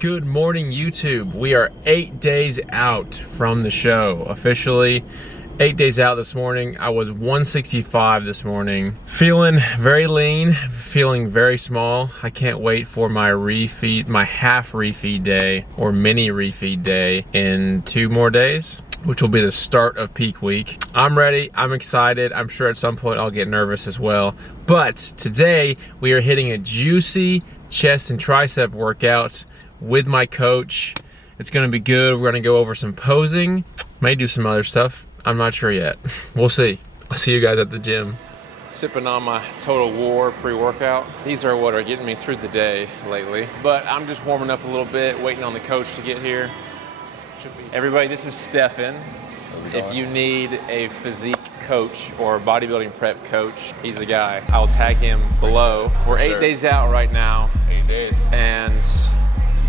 Good morning, YouTube. We are 8 days out from the show. Officially 8 days out this morning. I was 165 this morning. Feeling very lean, feeling very small. I can't wait for my refeed, my half refeed day or mini refeed day in 2 more days, which will be the start of peak week. I'm ready, I'm excited. I'm sure at some point I'll get nervous as well. But today we are hitting a juicy chest and tricep workout with my coach. It's gonna be good. We're gonna go over some posing, may do some other stuff. I'm not sure yet. We'll see. I'll see you guys at the gym. Sipping on my Total War pre-workout. These are what are getting me through the day lately. But I'm just warming up a little bit, waiting on the coach to get here. Everybody, this is Stefan. If you need a physique coach or bodybuilding prep coach, he's the guy. I'll tag him below. We're 8 days out right now. 8 days. And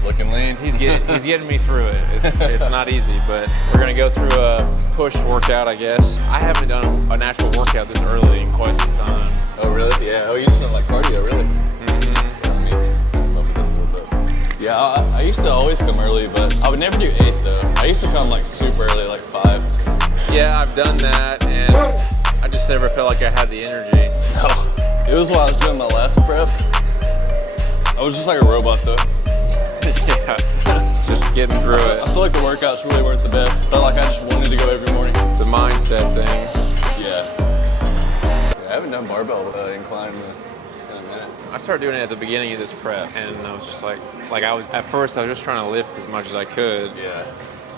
looking lean. He's getting me through it. It's not easy, but we're gonna go through a push workout, I guess. I haven't done a natural workout this early in quite some time. Oh really? Yeah. Oh, you just don't like cardio, really? Let me up with this a little bit. Yeah, I used to always come early, but I would never do 8 though. I used to come like super early, like 5. Yeah, I've done that, and I just never felt like I had the energy. No. It was while I was doing my last prep. I was just like a robot though. Yeah, just getting through it. I feel like the workouts really weren't the best. Felt like I just wanted to go every morning. It's a mindset thing. Yeah. I haven't done barbell incline in a minute. I started doing it at the beginning of this prep, and I was just like at first I was just trying to lift as much as I could. Yeah.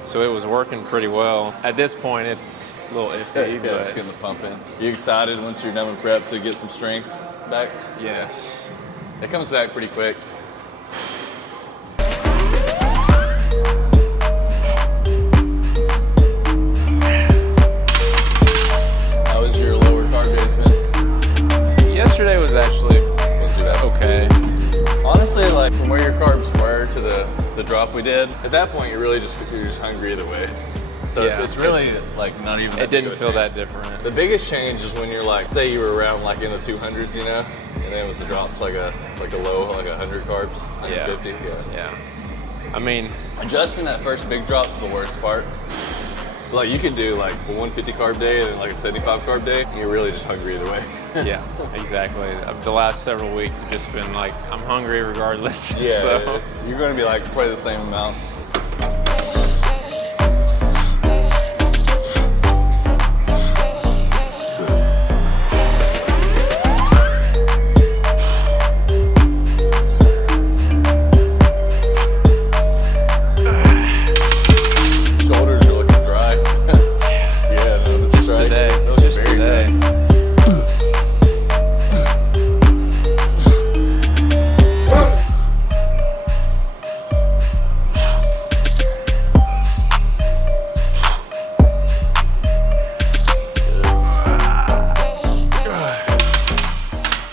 So it was working pretty well. At this point, it's a little iffy, Yeah, just getting the pump in. You excited once you're done with prep to get some strength back? Yes. It comes back pretty quick. How was your lower carb days been? Yesterday was actually okay. Honestly, like from where your carbs were to the drop we did, at that point you're just hungry either way. So yeah, it's really like not even that it didn't big of a feel change. that different. The biggest change is when you're like, say you were around like in the 200s, you know, and then it was the drops like a low, like 100 carbs, 150. Yeah. I mean, adjusting that first big drop is the worst part. Like you can do like a 150 carb day and then like a 75 carb day, and you're really just hungry either way. Yeah, exactly. The last several weeks have just been like, I'm hungry regardless. Yeah, so. you're going to be like probably the same amount.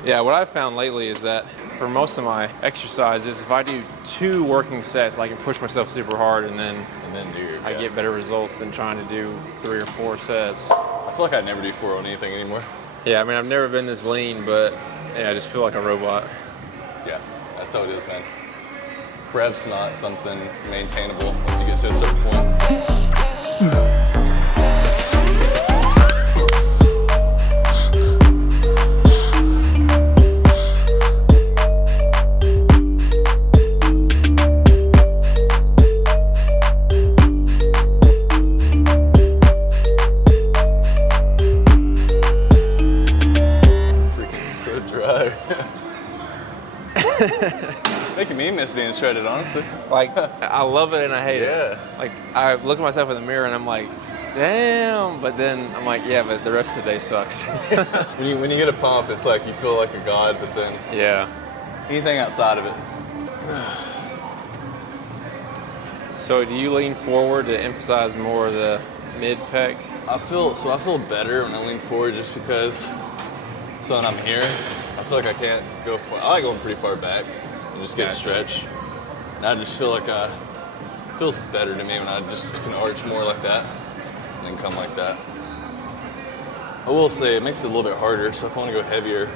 Yeah, what I've found lately is that for most of my exercises, if I do 2 working sets, I can push myself super hard and then I get better results than trying to do 3 or 4 sets. I feel like I never do 4 on anything anymore. Yeah, I mean, I've never been this lean, but yeah, I just feel like a robot. Yeah, that's how it is, man. Prep's not something maintainable once you get to a certain point. Making me miss being shredded, honestly. Like, I love it and I hate it. Like, I look at myself in the mirror and I'm like, damn, but then I'm like, yeah, but the rest of the day sucks. when you get a pump, it's like you feel like a god, but then yeah, anything outside of it. So do you lean forward to emphasize more of the mid pec? I feel better when I lean forward just because, so when I'm here, I feel like I can't go far. I like going pretty far back and just get a stretch. And I just feel like it feels better to me when I just can arch more like that and then come like that. I will say it makes it a little bit harder, so if I want to go heavier,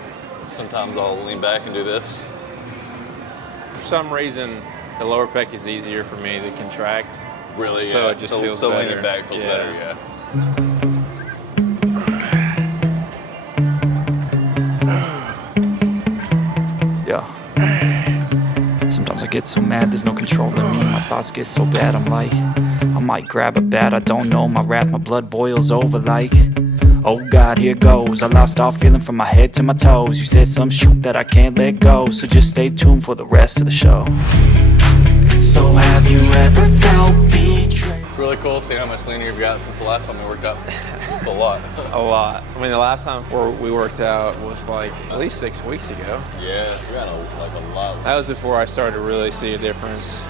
sometimes I'll lean back and do this. For some reason, The lower pec is easier for me to contract. Really, So yeah. it just feels so better. leaning back feels Yeah. better, yeah. Yeah. Sometimes I get so mad, there's no controlling me. My thoughts get so bad, I'm like, I might grab a bat, I don't know. My wrath, my blood boils over like, oh God, here goes. I lost all feeling from my head to my toes. You said some shit that I can't let go, so just stay tuned for the rest of the show. So have you ever felt betrayed? It's really cool seeing how much leaner you've got since the last time we worked out. A lot. A lot. I mean, the last time we worked out was like at least 6 weeks ago. Yeah, we got a lot. That was before I started to really see a difference.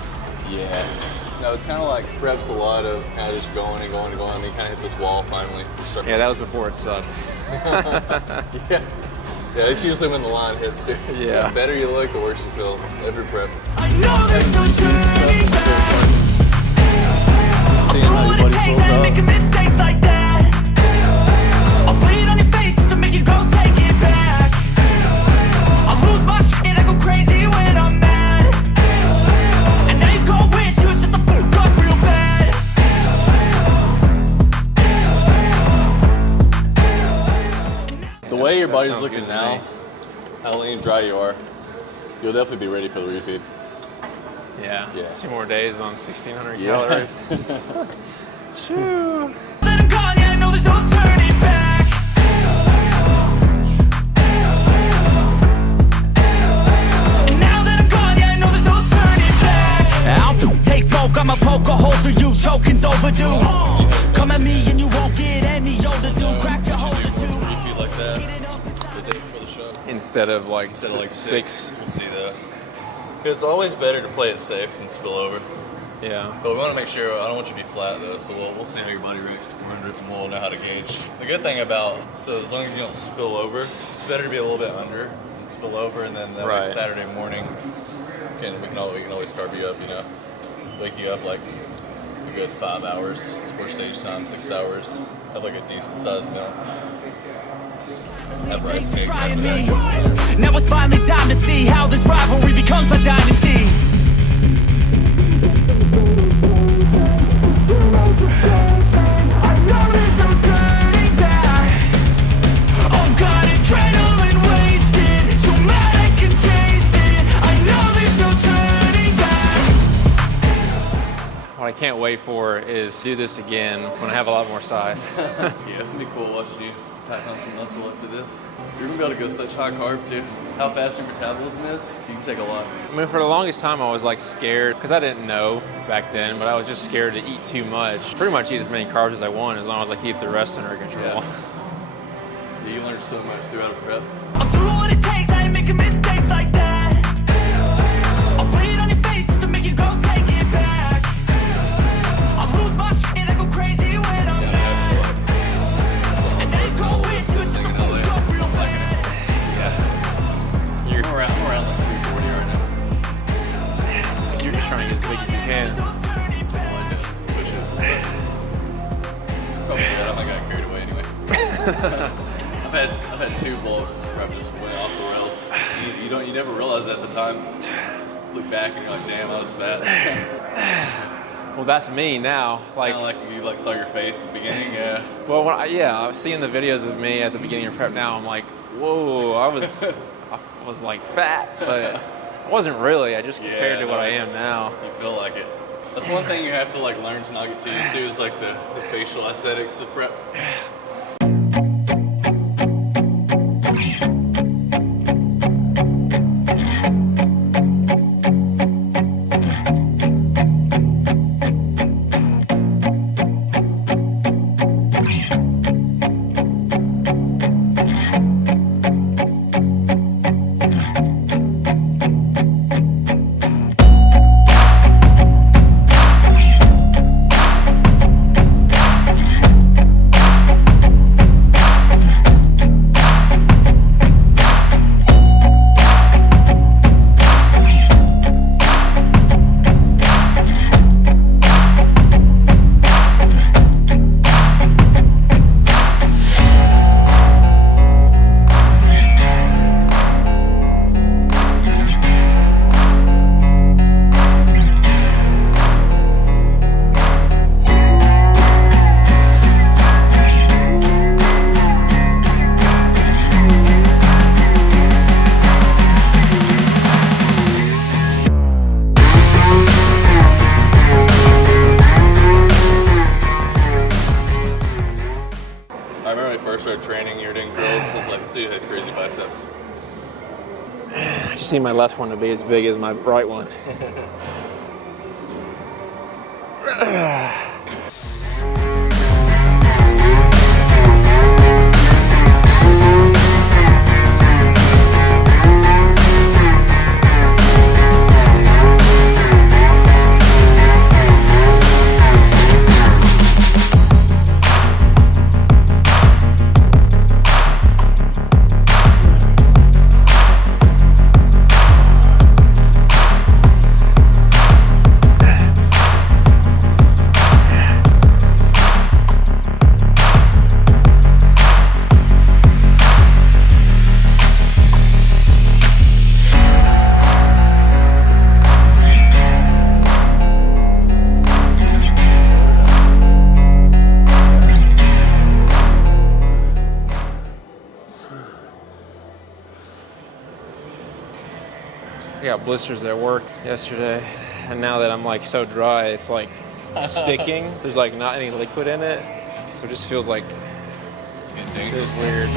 Yeah. No, it's kind of like preps a lot of kind of just going and going and going, and then you kind of hit this wall finally. Yeah, that was before it sucked. Yeah. Yeah, it's usually when the line hits, too. Yeah. The better you look, the worse you feel. Every prep. I know there's no turning back. Seeing how I'll your do what it body takes, pulls I ain't up. making mistakes like that. I'll bleed on your face to make you go take it back. I lose my shit, I go crazy when I'm mad. And now you go wish you would shut the fuck up real bad. The way your body's sounds looking good to now, me. how lean and dry you are, you'll definitely be ready for the refeed. Yeah. Yeah. 2 more days on 1,600 Yeah. calories. Shoo. That I'm gone, yeah, I know there's no turning back. And now that I'm gone, yeah, I know there's no turning back. I'll take smoke, I'ma poke a hole through you, choking's overdue. Come at me and you won't get any older, dude. Crack your hole or two. Refeed like that the day before the show. Instead of like Instead of like six. six, we'll see that. It's always better to play it safe than spill over. Yeah. But we want to make sure, I don't want you to be flat though, so we'll see how your body reacts to 400 and we'll know how to gauge. The good thing about, so as long as you don't spill over, it's better to be a little bit under and spill over, and then that way Right. Saturday morning, we can always carb you up, you know, wake you up like a good 5 hours before stage time, 6 hours, have like a decent sized meal. Have rice cakes Trying after me. that. Now it's finally time to see how this rivalry becomes a dynasty. Oh God, adrenaline wasted. So mad I can taste it. I know there's no turning back. What I can't wait for is do this again when I have a lot more size. Yeah, it's gonna be cool watching you pack on some muscle after this. You're gonna be able to go such high carb too. How fast your metabolism is, you can take a lot. I mean, for the longest time, I was like scared because I didn't know back then, but I was just scared to eat too much. Pretty much eat as many carbs as I want as long as I keep the rest under control. Yeah, you learned so much throughout a prep. I'll do what it takes, I ain't making mistakes like that. I'll bleed on your face to make you go take it back. I'll lose my shit, I go crazy when I'm mad. And now you go wish you would shut the fuck up real bad. You're, I'm around like 240 right now. you're just trying to get as big as you can. Push it. It's probably good. I might got carried away anyway. I've had 2 bulks where I've just went off the rails. You never realize that at the time. Look back and you're like, damn, I was fat. Well, that's me now. Like, Kind of like you like saw your face at the beginning, yeah. well, when I was seeing the videos of me at the beginning of prep. Now I'm like, whoa, I was like fat, but I wasn't really. I just compared to what I am now. You feel like it. That's one thing you have to like learn to not get too used to is like the facial aesthetics of prep. training, you're doing drills. It's like, this dude had crazy biceps. I just need my left one to be as big as my right one. I got blisters at work yesterday, and now that I'm like so dry, it's like sticking. There's like not any liquid in it, so it just feels like it feels weird.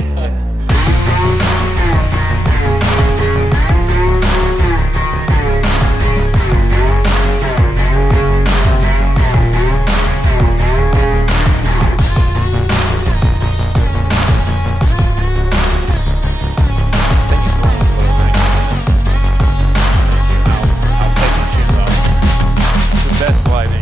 Best lighting.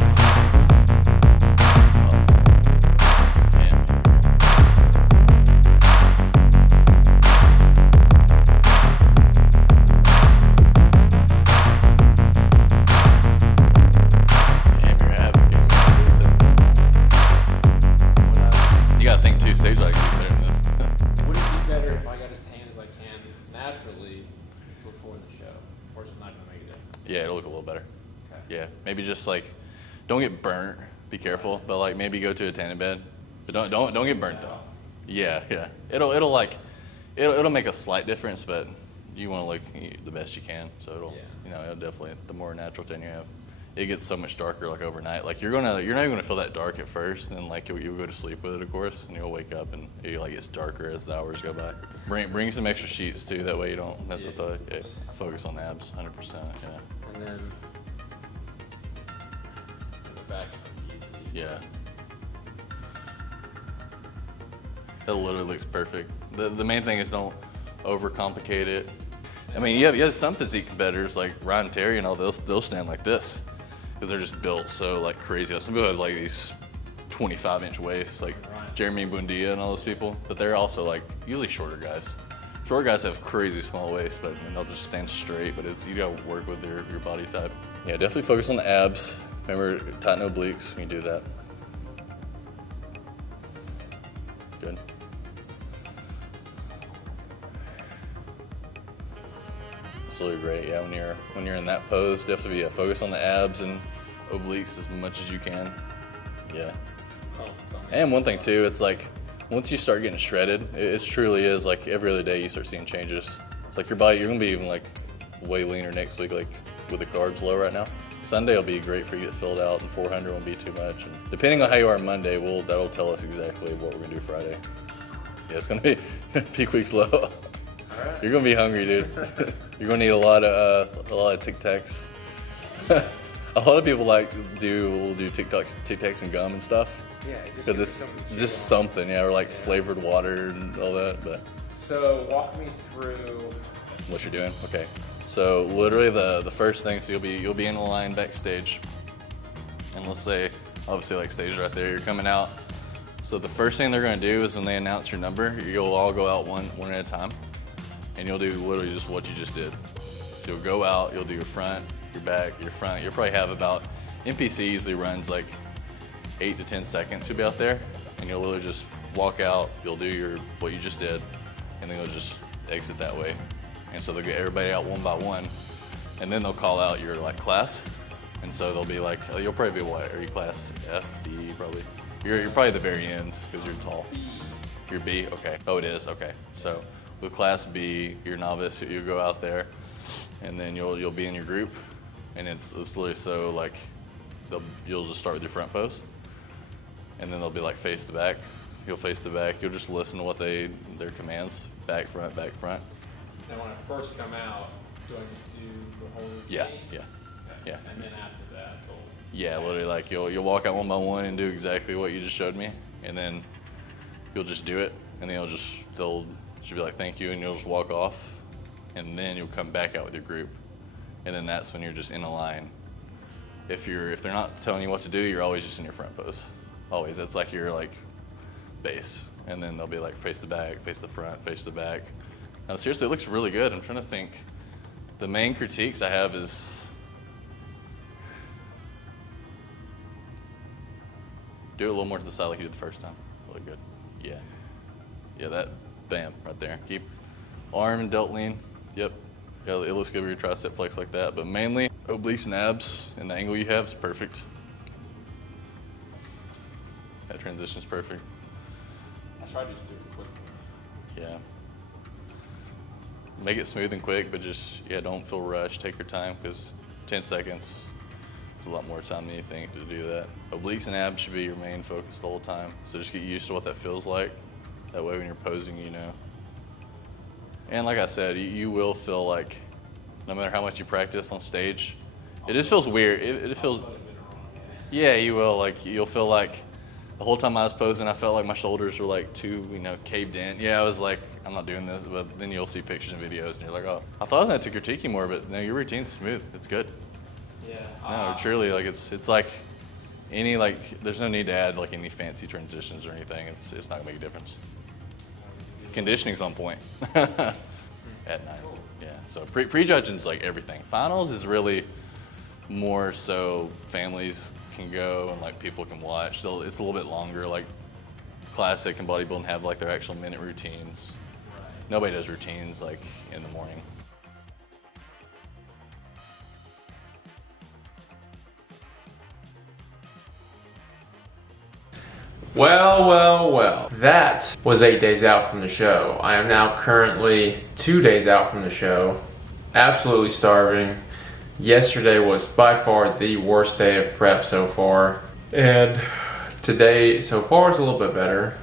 You gotta think too, stage lighting is better than this. Would it be better if I got as tan as I can naturally before the show? Of course, I'm not gonna make a difference. Yeah, it'll look a little better. Okay. Yeah, maybe just like, don't get burnt. Be careful, but like maybe go to a tanning bed, but don't get burnt though. Yeah, yeah. It'll make a slight difference, but you want to look the best you can. So it'll definitely, the more natural tan you have, it gets so much darker like overnight. Like you're not even gonna feel that dark at first, and then like you'll go to sleep with it, of course, and you'll wake up and it like gets darker as the hours go by. Bring some extra sheets too, that way you don't mess with the focus on the abs, 100%. Yeah. And then the back's pretty easy. Yeah. It literally looks perfect. The main thing is don't overcomplicate it. I mean, you have some physique competitors like Ryan Terry and all, they'll stand like this because they're just built so like crazy. Some people have like these 25-inch waists, like Jeremy Buendia and all those people, but they're also like usually shorter guys. Short guys have crazy small waists, but they'll just stand straight, but you gotta work with your body type. Yeah, definitely focus on the abs. Remember, tighten obliques when you do that. Good. Absolutely great. Yeah, when you're in that pose, definitely focus on the abs and obliques as much as you can. Yeah. And one thing too, it's like once you start getting shredded, it truly is like every other day you start seeing changes. It's like your body, you're gonna be even like way leaner next week, like with the carbs low right now. Sunday will be great for you to get filled out, and 400 won't be too much. And depending on how you are on Monday, that'll tell us exactly what we're gonna do Friday. Yeah, it's gonna be peak weeks low. Right. You're gonna be hungry, dude. You're gonna need a lot of Tic Tacs. A lot of people will do Tic Tacs and gum and stuff. Yeah, because it's just something, or like flavored water and all that. But so walk me through what you're doing. Okay. So literally the first thing, so you'll be in a line backstage, and let's say obviously like stage right there, you're coming out. So the first thing they're gonna do is when they announce your number, you'll all go out one at a time, and you'll do literally just what you just did. So you'll go out, you'll do your front, your back, your front. You'll probably have about, NPC usually runs like 8 to 10 seconds to be out there, and you'll literally just walk out, you'll do what you just did, and then you'll just exit that way. And so they'll get everybody out one by one, and then they'll call out your like class. And so they'll be like, oh, you'll probably be what? Are you class F, D, probably? You're probably the very end because you're tall. You're B, okay. Oh, it is, okay. So with class B, you're novice, you go out there, and then you'll be in your group, and it's literally so like, you'll just start with your front pose, and then they'll be like face to back, you'll face the back. You'll just listen to what their commands, back, front, back, front. Now when I first come out, do I just do the whole routine? Yeah. Okay. And then after that, Yeah, literally, like you'll walk out one by one and do exactly what you just showed me, and then you'll just do it, and then they'll be like, thank you, and you'll just walk off, and then you'll come back out with your group, and then that's when you're just in a line. If they're not telling you what to do, you're always just in your front pose. Always. That's like your base, and then they'll be like face the back, face the front, face the back. No, seriously, it looks really good. I'm trying to think. The main critiques I have is do it a little more to the side like you did the first time. Really good. Yeah. Yeah, that, bam, right there. Keep arm and delt lean. Yep. Yeah, it looks good with your tricep flex like that, but mainly obliques and abs, and the angle you have is perfect. That transition's perfect. I tried to do it quickly. Yeah. Make it smooth and quick, but just, don't feel rushed. Take your time, because 10 seconds is a lot more time than you think to do that. Obliques and abs should be your main focus the whole time, so just get used to what that feels like. That way when you're posing, you know. And like I said, you will feel like, no matter how much you practice on stage, it just feels weird. It feels, yeah, you will. Like, you'll feel like, the whole time I was posing, I felt like my shoulders were like too, caved in. Yeah, I was like, I'm not doing this, but then you'll see pictures and videos and you're like, oh, I thought I was gonna critique you more, but no, your routine's smooth. It's good. Yeah. No, truly, it's like any, there's no need to add any fancy transitions or anything. It's not gonna make a difference. Conditioning's on point at night. Yeah, so prejudging's everything. Finals is really more so families can go and people can watch. So it's a little bit longer. Classic and bodybuilding have their actual minute routines. Nobody does routines in the morning. Well. That was 8 days out from the show. I am now currently 2 days out from the show. Absolutely starving. Yesterday was by far the worst day of prep so far. And today so far is a little bit better.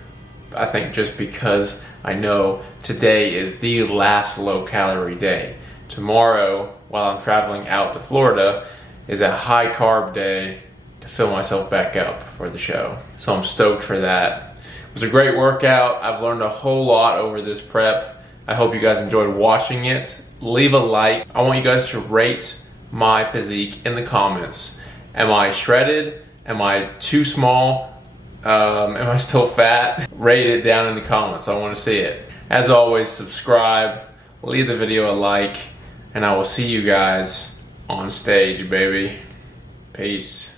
I think just because I know today is the last low calorie day. Tomorrow, while I'm traveling out to Florida, is a high carb day to fill myself back up for the show. So I'm stoked for that. It was a great workout. I've learned a whole lot over this prep. I hope you guys enjoyed watching it. Leave a like. I want you guys to rate my physique in the comments. Am I shredded? Am I too small? Am I still fat? Rate it down in the comments. I want to see it. As always, subscribe, leave the video a like, and I will see you guys on stage, baby. Peace.